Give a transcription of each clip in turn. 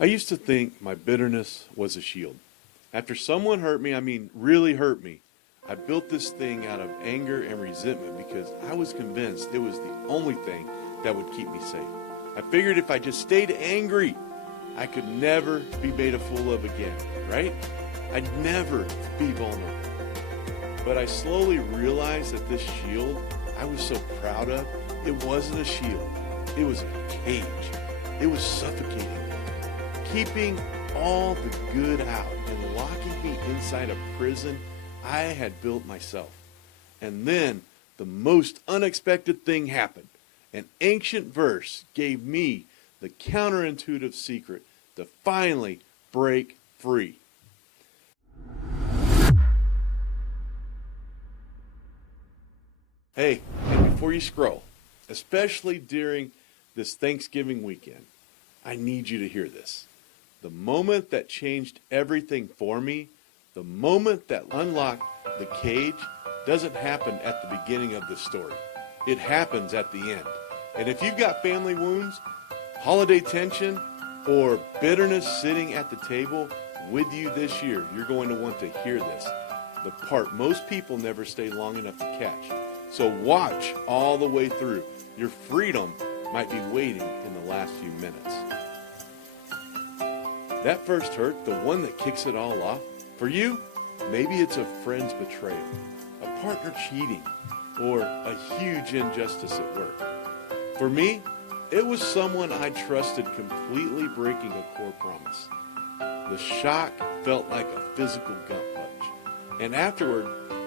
I used to think my bitterness was a shield. After someone hurt me, really hurt me, I built this thing out of anger and resentment because I was convinced it was the only thing that would keep me safe. I figured if I just stayed angry, I could never be made a fool of again, right? I'd never be vulnerable. But I slowly realized that this shield I was so proud of, it wasn't a shield. It was a cage. It was suffocating me, keeping all the good out and locking me inside a prison I had built myself. And then the most unexpected thing happened. An ancient verse gave me the counterintuitive secret to finally break free. Hey, and before you scroll, especially during this Thanksgiving weekend, I need you to hear this. The moment that changed everything for me, the moment that unlocked the cage, doesn't happen at the beginning of the story. It happens at the end. And if you've got family wounds, holiday tension, or bitterness sitting at the table with you this year, you're going to want to hear this. The part most people never stay long enough to catch. So watch all the way through. Your freedom might be waiting in the last few minutes. That first hurt, the one that kicks it all off, for you, maybe it's a friend's betrayal, a partner cheating, or a huge injustice at work. For me, it was someone I trusted completely breaking a core promise. The shock felt like a physical gut punch. And afterward,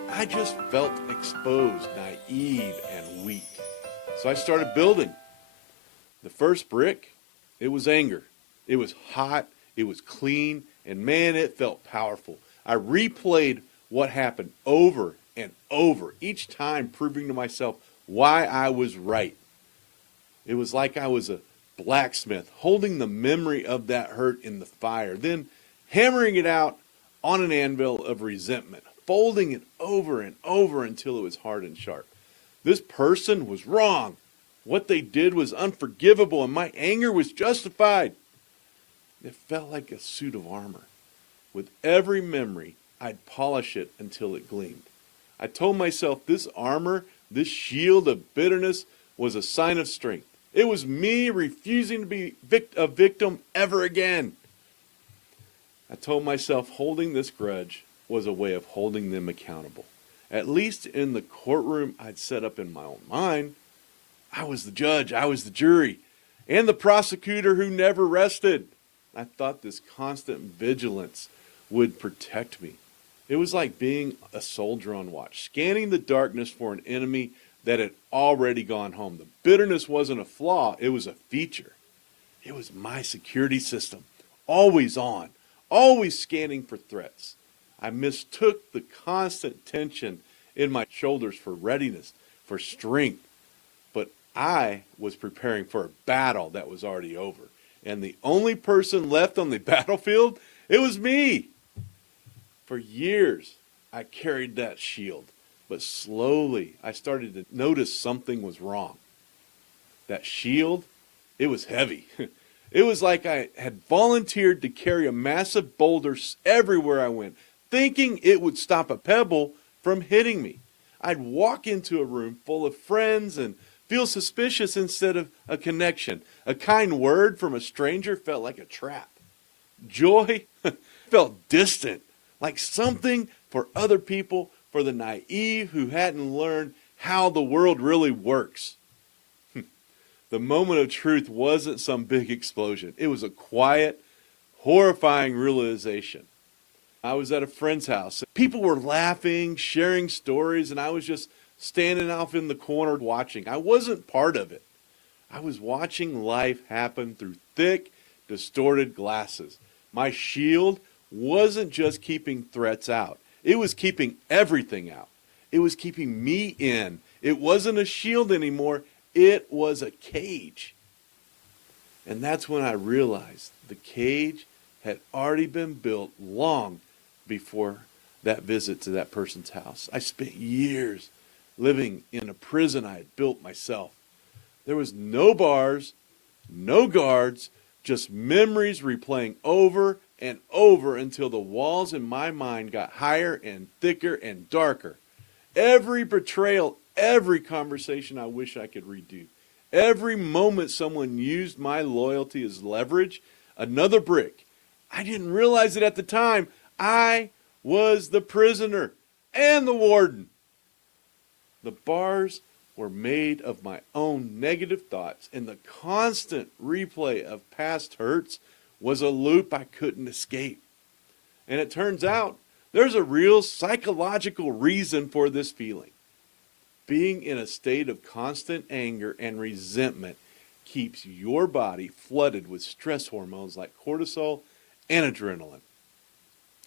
I just felt exposed, naive, and weak. So I started building. The first brick, it was anger. It was hot, it was clean, and man, it felt powerful. I replayed what happened over and over, each time proving to myself why I was right. It was like I was a blacksmith holding the memory of that hurt in the fire, then hammering it out on an anvil of resentment, folding it over and over until it was hard and sharp. This person was wrong. What they did was unforgivable, and my anger was justified. It felt like a suit of armor. With every memory, I'd polish it until it gleamed. I told myself this armor, this shield of bitterness, was a sign of strength. It was me refusing to be a victim ever again. I told myself holding this grudge was a way of holding them accountable. At least in the courtroom I'd set up in my own mind, I was the judge, I was the jury, and the prosecutor who never rested. I thought this constant vigilance would protect me. It was like being a soldier on watch, scanning the darkness for an enemy that had already gone home. The bitterness wasn't a flaw, it was a feature. It was my security system, always on, always scanning for threats. I mistook the constant tension in my shoulders for readiness, for strength. But I was preparing for a battle that was already over. And the only person left on the battlefield, it was me. For years, I carried that shield. But slowly, I started to notice something was wrong. That shield, it was heavy. It was like I had volunteered to carry a massive boulder everywhere I went, thinking it would stop a pebble from hitting me. I'd walk into a room full of friends and feel suspicious instead of a connection. A kind word from a stranger felt like a trap. Joy felt distant, like something for other people, for the naive who hadn't learned how the world really works. The moment of truth wasn't some big explosion. It was a quiet, horrifying realization. I was at a friend's house. People were laughing, sharing stories, and I was just standing off in the corner watching. I wasn't part of it. I was watching life happen through thick, distorted glasses. My shield wasn't just keeping threats out. It was keeping everything out. It was keeping me in. It wasn't a shield anymore. It was a cage. And that's when I realized the cage had already been built long before that visit to that person's house. I spent years living in a prison I had built myself. There was no bars, no guards, Just memories replaying over and over until the walls in my mind got higher and thicker and darker. Every betrayal, every conversation I wish I could redo. Every moment someone used my loyalty as leverage, another brick. I didn't realize it at the time. I was the prisoner and the warden. The bars were made of my own negative thoughts, and the constant replay of past hurts was a loop I couldn't escape. And it turns out there's a real psychological reason for this feeling. Being in a state of constant anger and resentment keeps your body flooded with stress hormones like cortisol and adrenaline.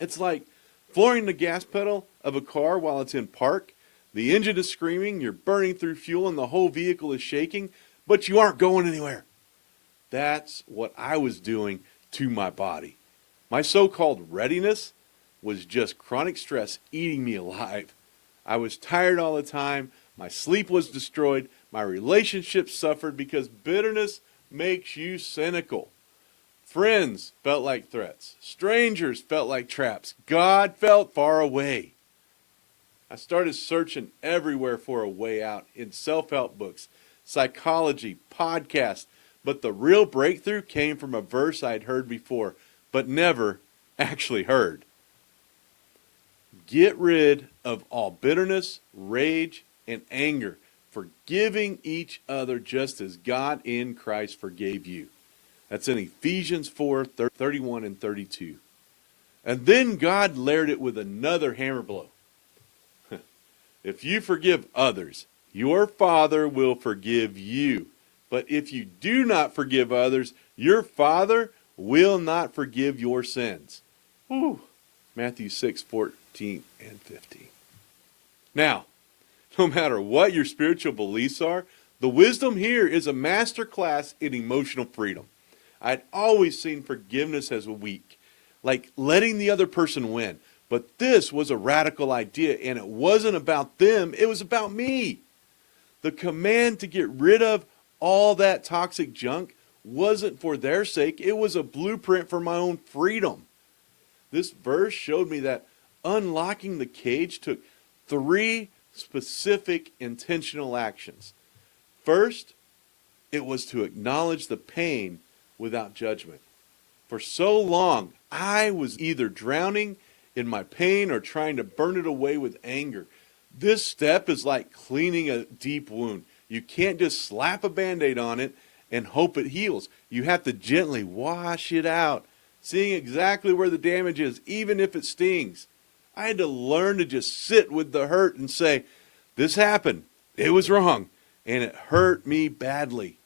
It's like flooring the gas pedal of a car while it's in park. The engine is screaming, you're burning through fuel, and the whole vehicle is shaking, but you aren't going anywhere. That's what I was doing to my body. My so-called readiness was just chronic stress eating me alive. I was tired all the time. My sleep was destroyed. My relationships suffered because bitterness makes you cynical. Friends felt like threats. Strangers felt like traps. God felt far away. I started searching everywhere for a way out in self-help books, psychology, podcasts, but the real breakthrough came from a verse I'd heard before, but never actually heard. Get rid of all bitterness, rage, and anger, forgiving each other just as God in Christ forgave you. That's in Ephesians 4:31 and 32. And then God layered it with another hammer blow. If you forgive others, your Father will forgive you. But if you do not forgive others, your Father will not forgive your sins. Whew. Matthew 6:14 and 15. Now, no matter what your spiritual beliefs are, the wisdom here is a master class in emotional freedom. I'd always seen forgiveness as weak, like letting the other person win. But this was a radical idea, and it wasn't about them, it was about me. The command to get rid of all that toxic junk wasn't for their sake, it was a blueprint for my own freedom. This verse showed me that unlocking the cage took 3 specific intentional actions. First, it was to acknowledge the pain without judgment. For so long, I was either drowning in my pain or trying to burn it away with anger. This step is like cleaning a deep wound. You can't just slap a Band-Aid on it and hope it heals. You have to gently wash it out, seeing exactly where the damage is, even if it stings. I had to learn to just sit with the hurt and say, this happened, it was wrong, and it hurt me badly.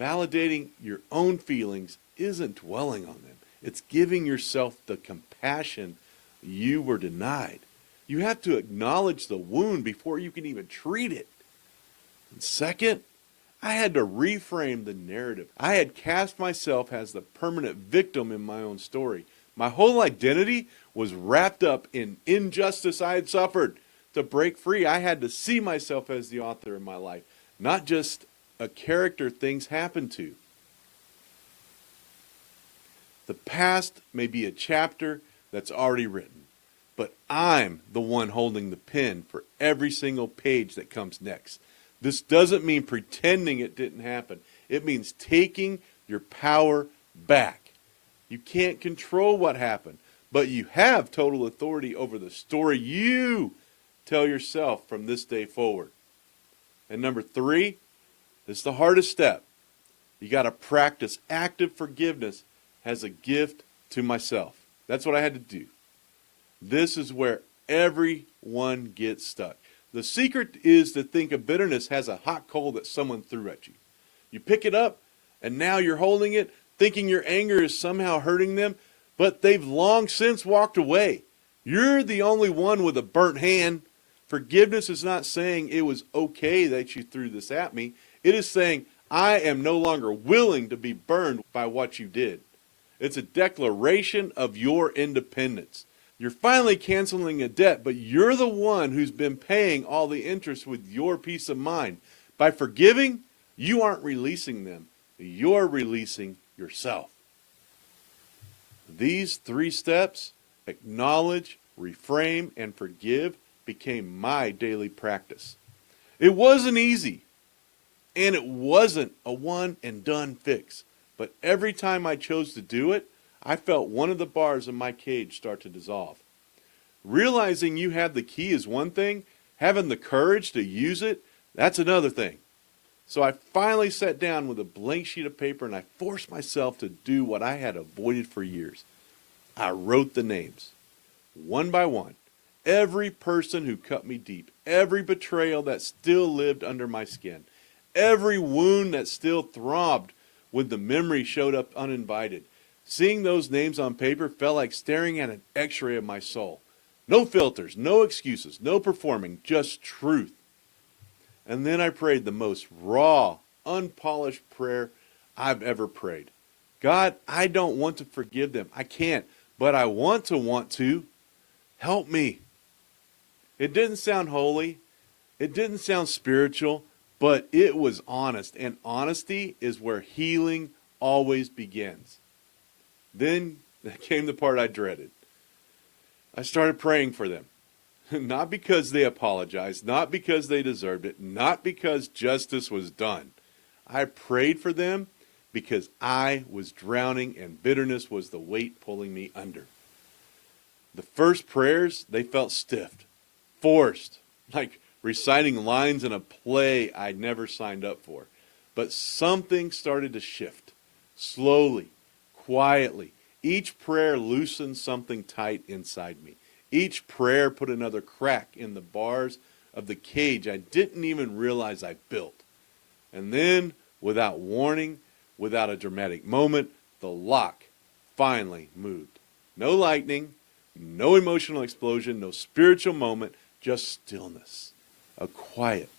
Validating your own feelings isn't dwelling on them. It's giving yourself the compassion you were denied. You have to acknowledge the wound before you can even treat it. And second, I had to reframe the narrative. I had cast myself as the permanent victim in my own story. My whole identity was wrapped up in injustice I had suffered. To break free, I had to see myself as the author in my life, not just a character things happen to. The past may be a chapter that's already written, but I'm the one holding the pen for every single page that comes next. This doesn't mean pretending it didn't happen. It means taking your power back. You can't control what happened, but you have total authority over the story you tell yourself from this day forward. And number 3, this is the hardest step. You got to practice active forgiveness as a gift to myself. That's what I had to do. This is where everyone gets stuck. The secret is to think of bitterness as a hot coal that someone threw at you. You pick it up, and now you're holding it, thinking your anger is somehow hurting them, but they've long since walked away. You're the only one with a burnt hand. Forgiveness is not saying it was okay that you threw this at me. It is saying, I am no longer willing to be burned by what you did. It's a declaration of your independence. You're finally canceling a debt, but you're the one who's been paying all the interest with your peace of mind. By forgiving, you aren't releasing them. You're releasing yourself. These 3 steps, acknowledge, reframe, and forgive, became my daily practice. It wasn't easy, and it wasn't a one and done fix. But every time I chose to do it, I felt one of the bars in my cage start to dissolve. Realizing you have the key is one thing, having the courage to use it, that's another thing. So I finally sat down with a blank sheet of paper and I forced myself to do what I had avoided for years. I wrote the names, one by one, every person who cut me deep, every betrayal that still lived under my skin, every wound that still throbbed when the memory showed up uninvited. Seeing those names on paper felt like staring at an x-ray of my soul. No filters, no excuses, no performing, just truth. And then I prayed the most raw, unpolished prayer I've ever prayed. God, I don't want to forgive them. I can't, but I want to. Help me. It didn't sound holy. It didn't sound spiritual, but it was honest. And honesty is where healing always begins. Then came the part I dreaded. I started praying for them. Not because they apologized, not because they deserved it, not because justice was done. I prayed for them because I was drowning and bitterness was the weight pulling me under. The first prayers, they felt stiff, forced, like reciting lines in a play I'd never signed up for. But something started to shift, slowly, quietly. Each prayer loosened something tight inside me. Each prayer put another crack in the bars of the cage I didn't even realize I built. And then, without warning, without a dramatic moment, the lock finally moved. No lightning, no emotional explosion, no spiritual moment, just stillness. A quiet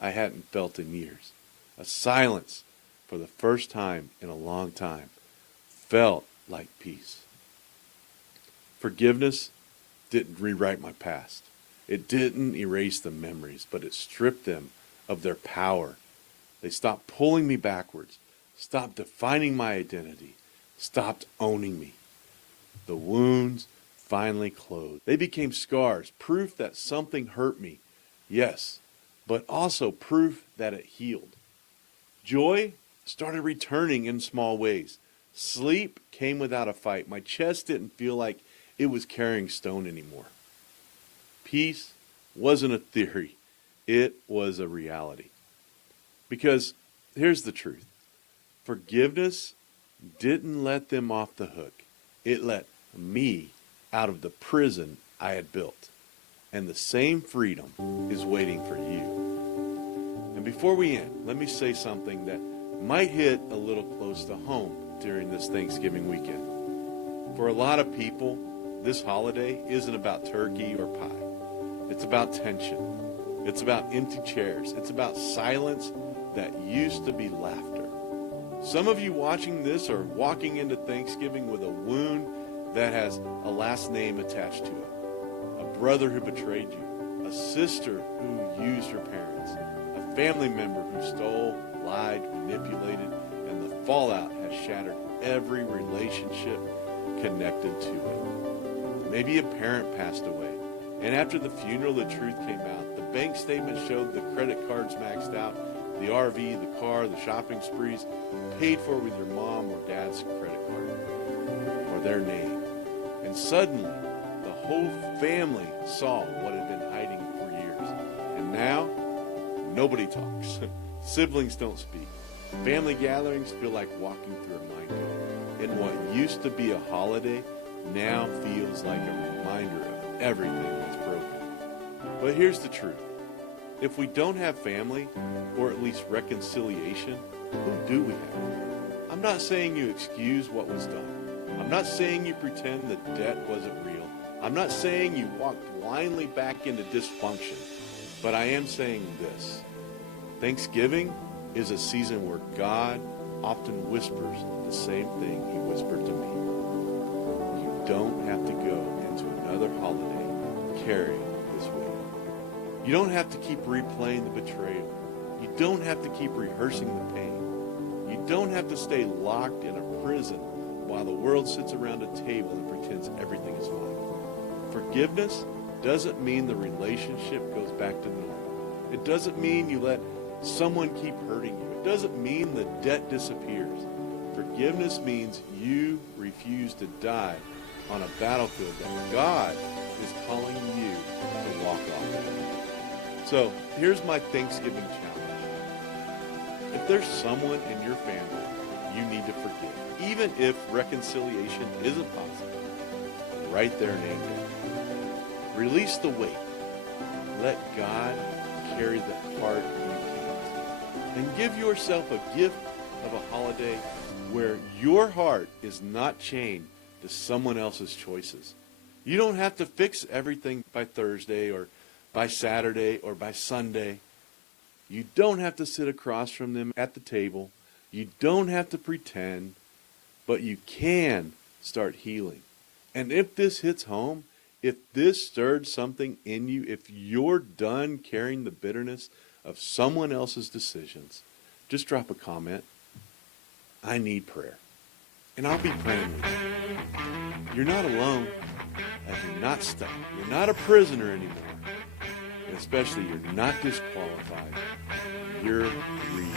I hadn't felt in years. A silence for the first time in a long time. Felt like peace. Forgiveness didn't rewrite my past. It didn't erase the memories, but it stripped them of their power. They stopped pulling me backwards, stopped defining my identity, stopped owning me. The wounds finally closed. They became scars, proof that something hurt me, yes, but also proof that it healed. Joy started returning in small ways. Sleep came without a fight. My chest didn't feel like it was carrying stone anymore. Peace wasn't a theory. It was a reality. Because here's the truth. Forgiveness didn't let them off the hook. It let me out of the prison I had built. And the same freedom is waiting for you. And before we end, let me say something that might hit a little close to home during this Thanksgiving weekend. For a lot of people, this holiday isn't about turkey or pie. It's about tension. It's about empty chairs. It's about silence that used to be laughter. Some of you watching this are walking into Thanksgiving with a wound that has a last name attached to it. A brother who betrayed you. A sister who used your parents. A family member who stole, lied, manipulated, and the fallout has shattered every relationship connected to it. Maybe a parent passed away, and after the funeral the truth came out. The bank statement showed the credit cards maxed out, the RV, the car, the shopping sprees, paid for with your mom or dad's credit card, or their name. And suddenly, the whole family saw what had been hiding for years. And now, nobody talks. Siblings don't speak. Family gatherings feel like walking through a minefield. And what used to be a holiday now feels like a reminder of everything that's broken. But here's the truth. If we don't have family, or at least reconciliation, who do we have? I'm not saying you excuse what was done. I'm not saying you pretend the debt wasn't real. I'm not saying you walk blindly back into dysfunction. But I am saying this. Thanksgiving is a season where God often whispers the same thing he whispered to me. You don't have to go into another holiday carrying this weight. You don't have to keep replaying the betrayal. You don't have to keep rehearsing the pain. You don't have to stay locked in a prison while the world sits around a table and pretends everything is fine. Forgiveness doesn't mean the relationship goes back to normal. It doesn't mean you let someone keep hurting you. It doesn't mean the debt disappears. Forgiveness means you refuse to die on a battlefield that God is calling you to walk on. So here's my Thanksgiving challenge. If there's someone in your family you need to forgive, even if reconciliation isn't possible, write their name down. Release the weight. Let God carry the part you can't. And give yourself a gift of a holiday where your heart is not chained to someone else's choices. You don't have to fix everything by Thursday or by Saturday or by Sunday. You don't have to sit across from them at the table. You don't have to pretend, but you can start healing. And if this hits home, if this stirred something in you, if you're done carrying the bitterness of someone else's decisions, just drop a comment. I need prayer. And I'll be praying with you. You're not alone. And you're not stuck. You're not a prisoner anymore. And especially, you're not disqualified. You're free.